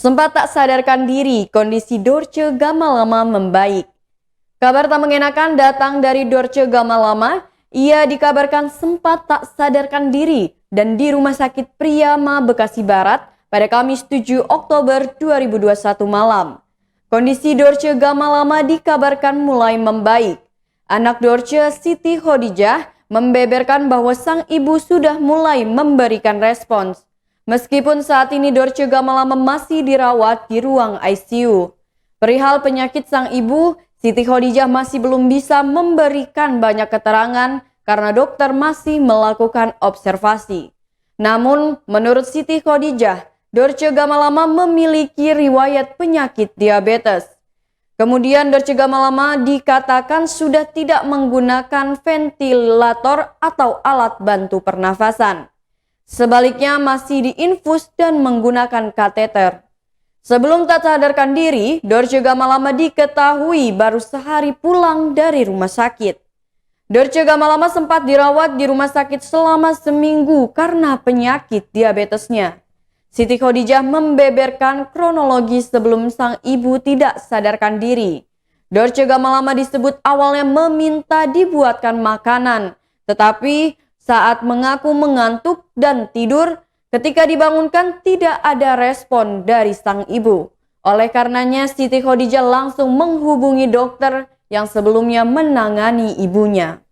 Sempat tak sadarkan diri, kondisi Dorce Gamalama membaik. Kabar tak mengenakan datang dari Dorce Gamalama. Ia dikabarkan sempat tak sadarkan diri dan di Rumah Sakit Priyama Bekasi Barat pada Kamis 7 Oktober 2021 malam. Kondisi Dorce Gamalama dikabarkan mulai membaik. Anak Dorce, Siti Khadijah, membeberkan bahwa sang ibu sudah mulai memberikan respons. Meskipun saat ini Dorce Gamalama masih dirawat di ruang ICU. Perihal penyakit sang ibu, Siti Khadijah masih belum bisa memberikan banyak keterangan karena dokter masih melakukan observasi. Namun, menurut Siti Khadijah, Dorce Gamalama memiliki riwayat penyakit diabetes. Kemudian Dorce Gamalama dikatakan sudah tidak menggunakan ventilator atau alat bantu pernafasan. Sebaliknya masih diinfus dan menggunakan kateter. Sebelum tak sadarkan diri, Dorce Gamalama diketahui baru sehari pulang dari rumah sakit. Dorce Gamalama sempat dirawat di rumah sakit selama seminggu karena penyakit diabetesnya. Siti Khadijah membeberkan kronologi sebelum sang ibu tidak sadarkan diri. Dorce Gamalama disebut awalnya meminta dibuatkan makanan, tetapi saat mengaku mengantuk dan tidur, ketika dibangunkan tidak ada respon dari sang ibu. Oleh karenanya Siti Khadijah langsung menghubungi dokter yang sebelumnya menangani ibunya.